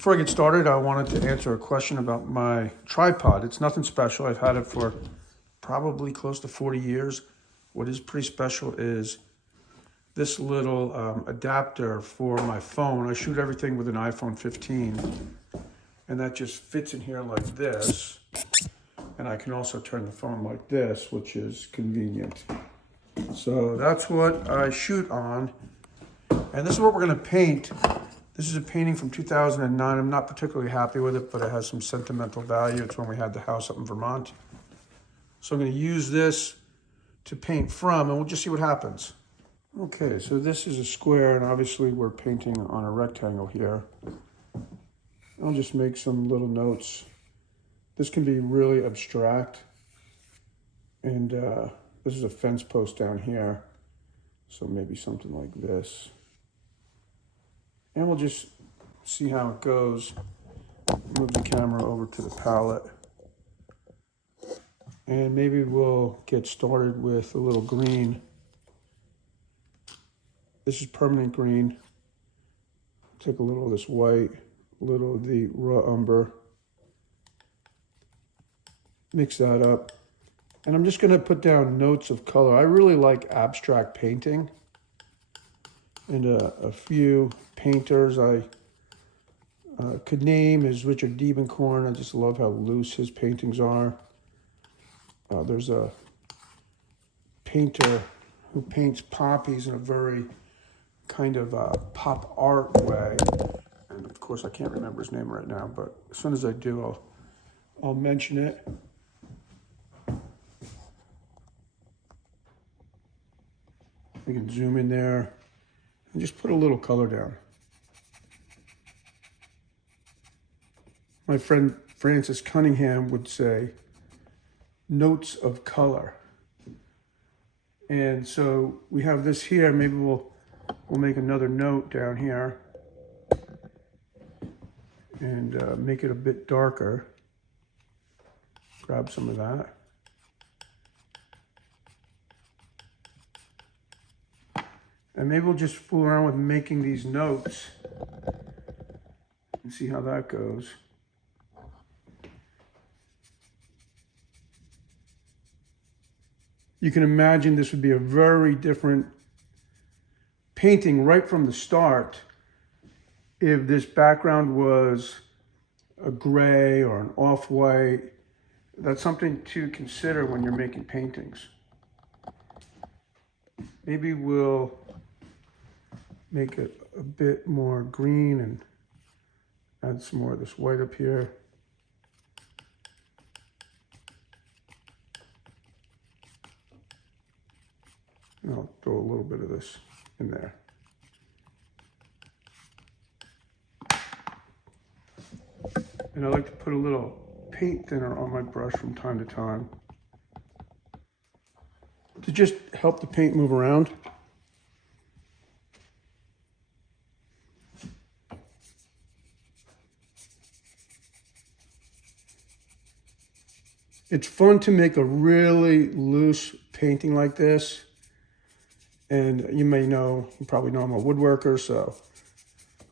Before I get started, I wanted to answer a question about my tripod. It's nothing special. I've had it for probably close to 40 years. What is pretty special is this little adapter for my phone. I shoot everything with an iPhone 15, and that just fits in here like this. And I can also turn the phone like this, which is convenient. So that's what I shoot on. And this is what we're gonna paint. This is a painting from 2009. I'm not particularly happy with it, but it has some sentimental value. It's when we had the house up in Vermont. So I'm gonna use this to paint from, and we'll just see what happens. Okay, so this is a square, and obviously we're painting on a rectangle here. I'll just make some little notes. This can be really abstract. And this is a fence post down here. So maybe something like this. And we'll just see how it goes. Move the camera over to the palette. And maybe we'll get started with a little green. This is permanent green. Take a little of this white, a little of the raw umber. Mix that up. And I'm just gonna put down notes of color. I really like abstract painting. And a few painters I could name is Richard Diebenkorn. I just love how loose his paintings are. There's a painter who paints poppies in a very kind of pop art way. And of course, I can't remember his name right now, but as soon as I do, I'll mention it. We can zoom in there and just put a little color down. My friend Francis Cunningham would say, notes of color. And so we have this here. Maybe we'll make another note down here and make it a bit darker. Grab some of that. And maybe we'll just fool around with making these notes and see how that goes. You can imagine this would be a very different painting right from the start if this background was a gray or an off-white. That's something to consider when you're making paintings. Maybe we'll make it a bit more green and add some more of this white up here. And I'll throw a little bit of this in there. And I like to put a little paint thinner on my brush from time to time to just help the paint move around. It's fun to make a really loose painting like this. And you probably know I'm a woodworker, so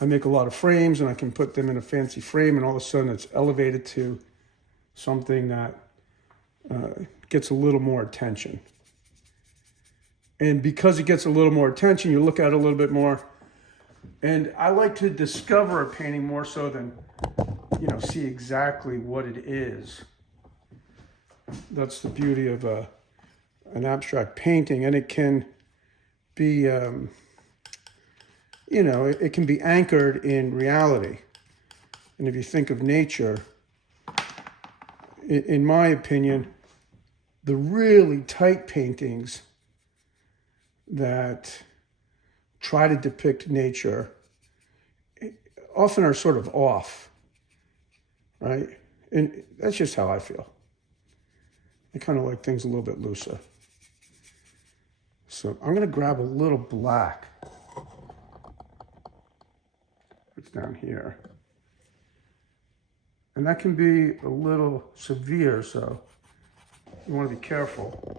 I make a lot of frames and I can put them in a fancy frame and all of a sudden it's elevated to something that gets a little more attention. And because it gets a little more attention, you look at it a little bit more. And I like to discover a painting more so than, see exactly what it is. That's the beauty of an abstract painting, and it can be, it can be anchored in reality. And if you think of nature, in my opinion, the really tight paintings that try to depict nature often are sort of off, right? And that's just how I feel. I kind of like things a little bit looser. So I'm going to grab a little black. It's down here. And that can be a little severe, so you want to be careful.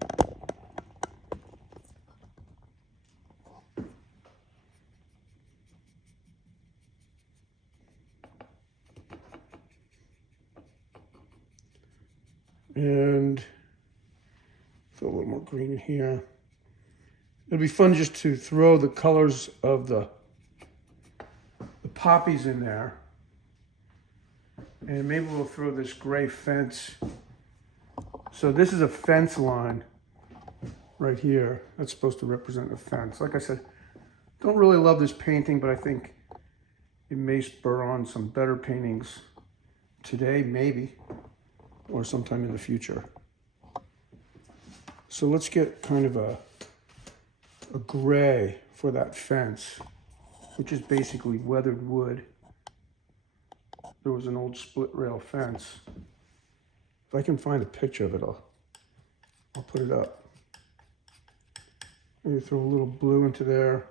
And throw a little more green in here. It'll be fun just to throw the colors of the poppies in there. And maybe we'll throw this gray fence. So this is a fence line right here. That's supposed to represent a fence. Like I said, don't really love this painting, but I think it may spur on some better paintings today, maybe, or sometime in the future. So let's get kind of a gray for that fence, which is basically weathered wood. There was an old split rail fence. If I can find a picture of it, I'll put it up. Maybe throw a little blue into there.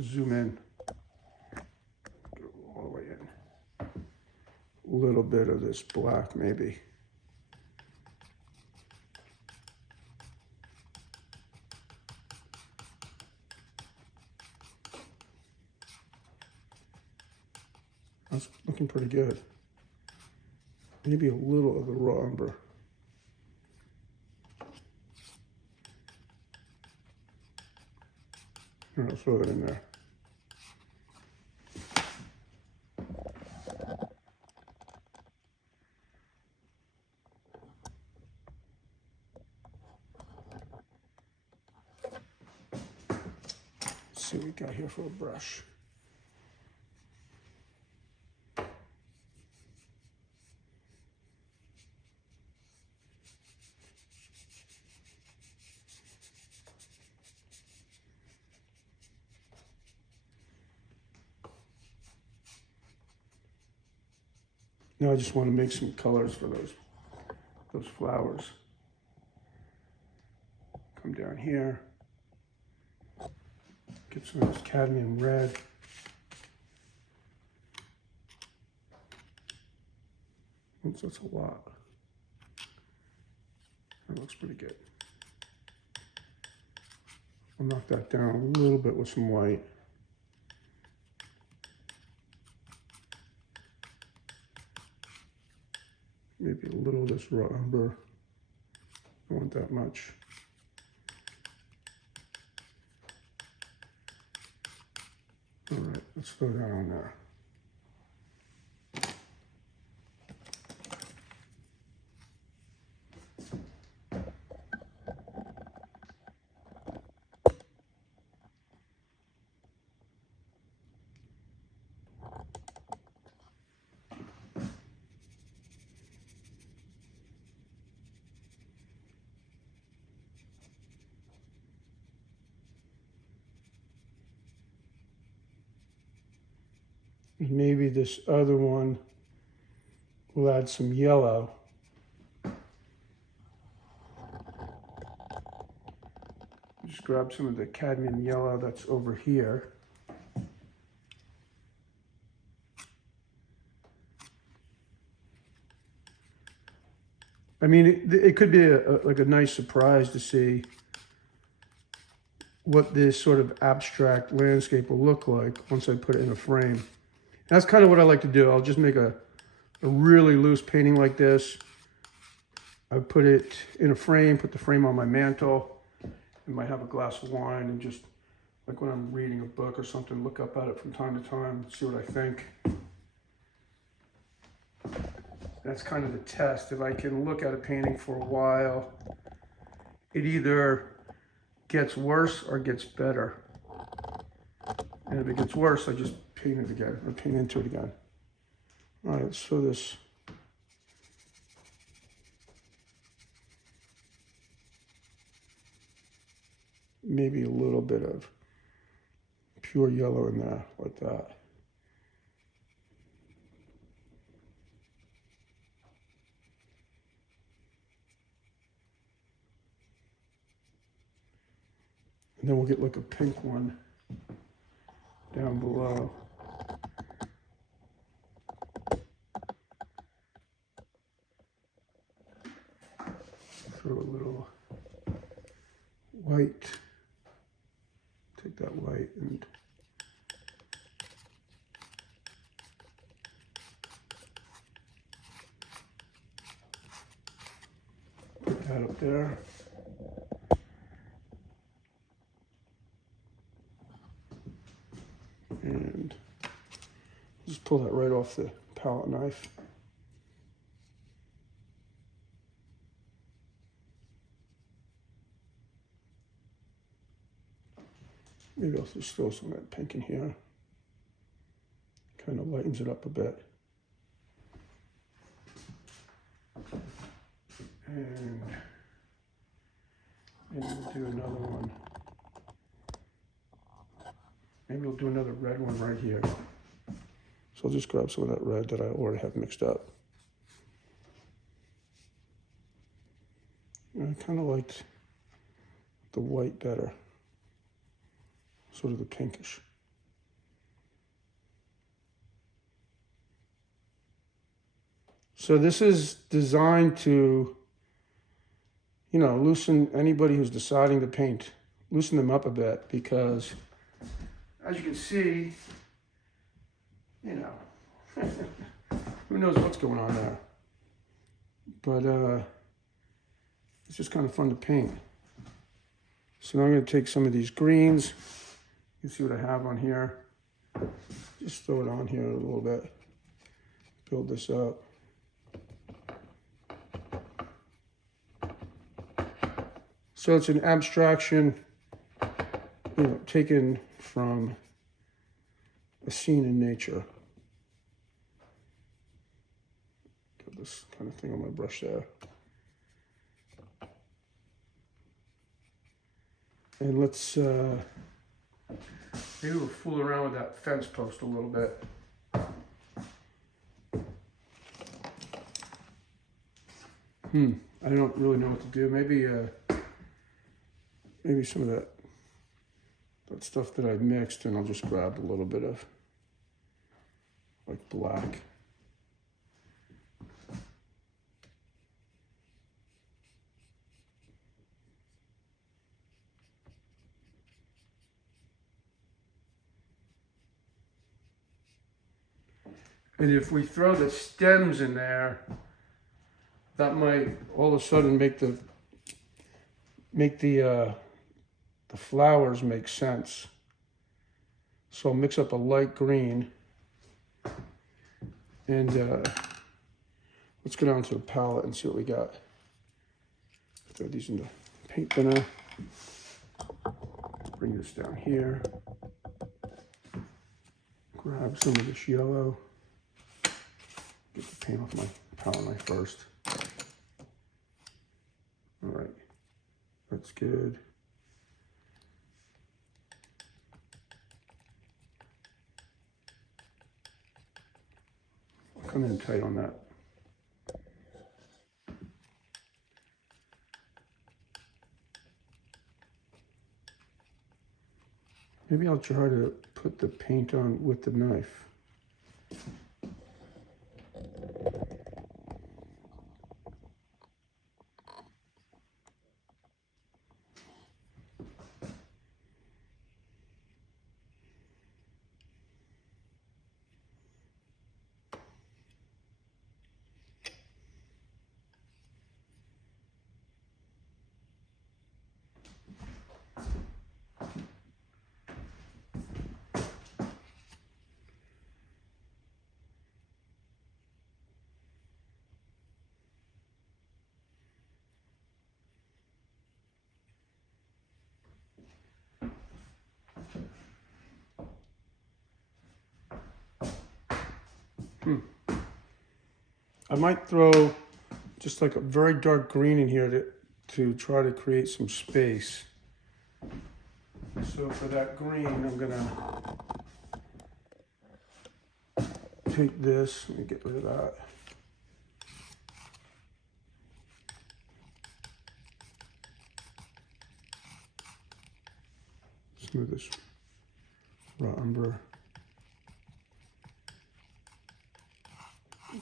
Zoom in. Go all the way in. A little bit of this black, maybe. That's looking pretty good. Maybe a little of the raw umber. All right, I'll throw that in there. Let's see what we got here for a brush. Now I just want to make some colors for those flowers. Come down here, get some of this cadmium red. Oops, that's a lot. That looks pretty good. I'll knock that down a little bit with some white. Maybe a little of this raw umber. I don't want that much. All right, let's throw that on there. Maybe this other one will add some yellow. Just grab some of the cadmium yellow that's over here. I mean, it could be like a nice surprise to see what this sort of abstract landscape will look like once I put it in a frame. That's kind of what I like to do. I'll just make a really loose painting like this. I put it in a frame, put the frame on my mantle, and might have a glass of wine and just, like when I'm reading a book or something, look up at it from time to time, see what I think. That's kind of the test. If I can look at a painting for a while, it either gets worse or gets better. And if it gets worse, I just paint it again, or paint into it again. All right, let's throw this. Maybe a little bit of pure yellow in there, like that. And then we'll get like a pink one down below. Throw a little white. Take that white and that up there. And just pull that right off the palette knife. Maybe I'll just throw some of that pink in here. Kind of lightens it up a bit. And maybe we'll do another one. Maybe we'll do another red one right here. So I'll just grab some of that red that I already have mixed up. And I kind of liked the white better. Sort of the pinkish. So this is designed to, you know, loosen anybody who's deciding to paint, loosen them up a bit, because as you can see, you know, who knows what's going on there. But it's just kind of fun to paint. So now I'm going to take some of these greens. You see what I have on here. Just throw it on here a little bit. Build this up. So it's an abstraction, you know, taken from a scene in nature. Got this kind of thing on my brush there. And let's maybe we'll fool around with that fence post a little bit. I don't really know what to do. Maybe some of that stuff that I mixed, and I'll just grab a little bit of like black. And if we throw the stems in there, that might all of a sudden make the flowers make sense. So I'll mix up a light green, and let's go down to the palette and see what we got. Throw these into paint thinner. Bring this down here. Grab some of this yellow. Get the paint off my palette knife first. All right, that's good. I'll come in tight on that. Maybe I'll try to put the paint on with the knife. I might throw just like a very dark green in here to try to create some space. So for that green, I'm gonna take this, let me get rid of that. Some of this raw umber.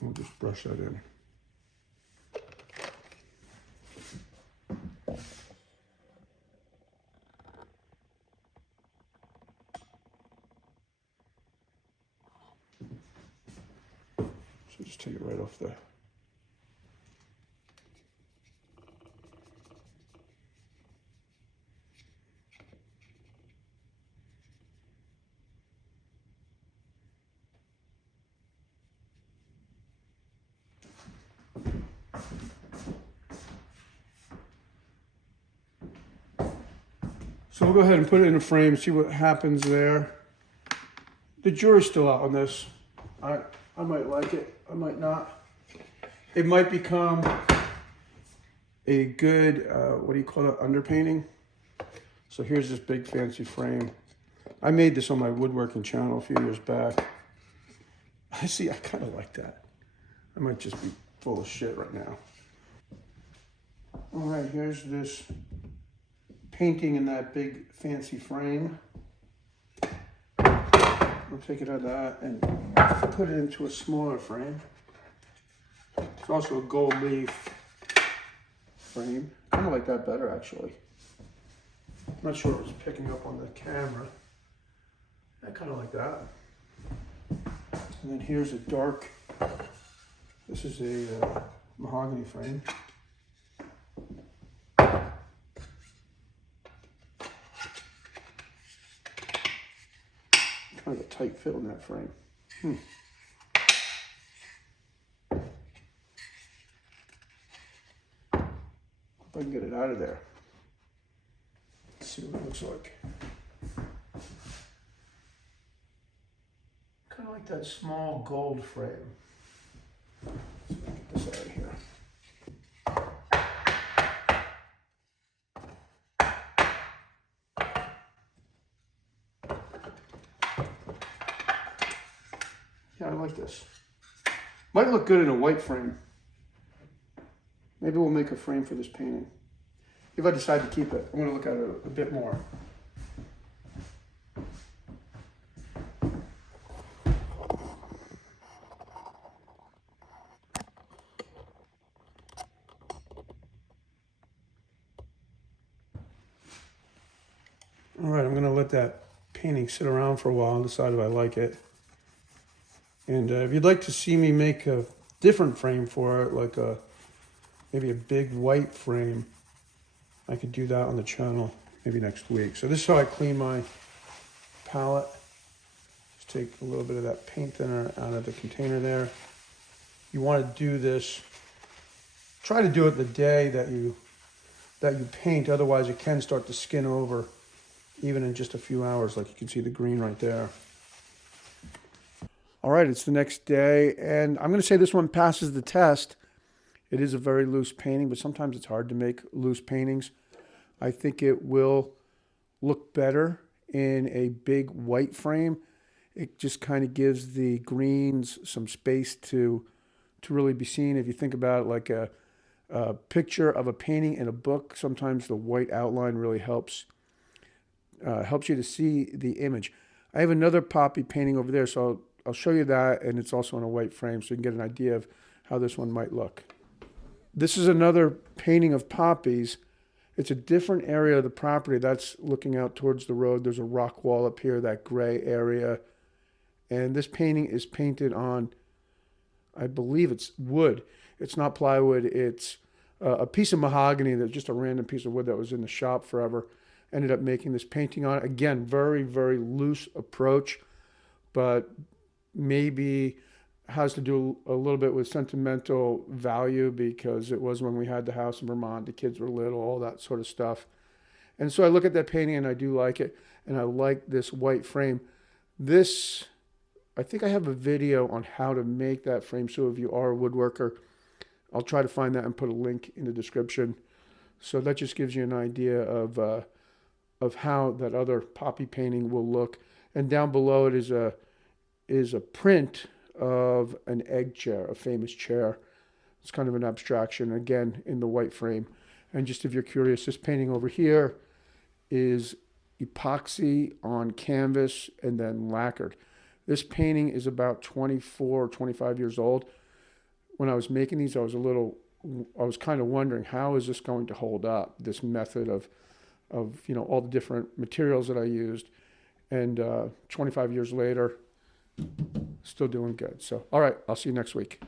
We'll just brush that in. So just take it right off there. So we'll go ahead and put it in a frame, see what happens there. The jury's still out on this. I might like it, I might not. It might become a good, what do you call it, underpainting. So here's this big fancy frame. I made this on my woodworking channel a few years back. I kind of like that. I might just be full of shit right now. All right, here's this painting in that big fancy frame. I'll take it out of that and put it into a smaller frame. It's also a gold leaf frame. Kind of like that better, actually. I'm not sure it was picking up on the camera. I kind of like that. And then here's a dark, this is a mahogany frame. Kind of a tight fit in that frame. Hope I can get it out of there. Let's see what it looks like. Kind of like that small gold frame. Let's get this out of here. Yeah, I like this. Might look good in a white frame. Maybe we'll make a frame for this painting. If I decide to keep it, I'm going to look at it a bit more. All right, I'm going to let that painting sit around for a while and decide if I like it. And if you'd like to see me make a different frame for it, like maybe a big white frame, I could do that on the channel maybe next week. So this is how I clean my palette. Just take a little bit of that paint thinner out of the container there. You want to do this, try to do it the day that you paint, otherwise it can start to skin over even in just a few hours, like you can see the green right there. All right, it's the next day, and I'm going to say this one passes the test. It is a very loose painting, but sometimes it's hard to make loose paintings. I think it will look better in a big white frame. It just kind of gives the greens some space to really be seen. If you think about it like a picture of a painting in a book, sometimes the white outline really helps you to see the image. I have another poppy painting over there, so I'll show you that, and it's also in a white frame, so you can get an idea of how this one might look. This is another painting of poppies. It's a different area of the property. That's looking out towards the road. There's a rock wall up here, that gray area. And this painting is painted on, I believe it's wood. It's not plywood. It's a piece of mahogany, that's just a random piece of wood that was in the shop forever. Ended up making this painting on it. Again, very, very loose approach, but maybe has to do a little bit with sentimental value because it was when we had the house in Vermont, the kids were little, all that sort of stuff. And so I look at that painting and I do like it, and I like this white frame. This, I think I have a video on how to make that frame, so if you are a woodworker, I'll try to find that and put a link in the description. So that just gives you an idea of how that other poppy painting will look. And down below it is a print of an egg chair, a famous chair. It's kind of an abstraction, again, in the white frame. And just if you're curious, this painting over here is epoxy on canvas and then lacquered. This painting is about 24 or 25 years old. When I was making these, I was kind of wondering, how is this going to hold up, this method of all the different materials that I used. And 25 years later, still doing good. So, all right, I'll see you next week.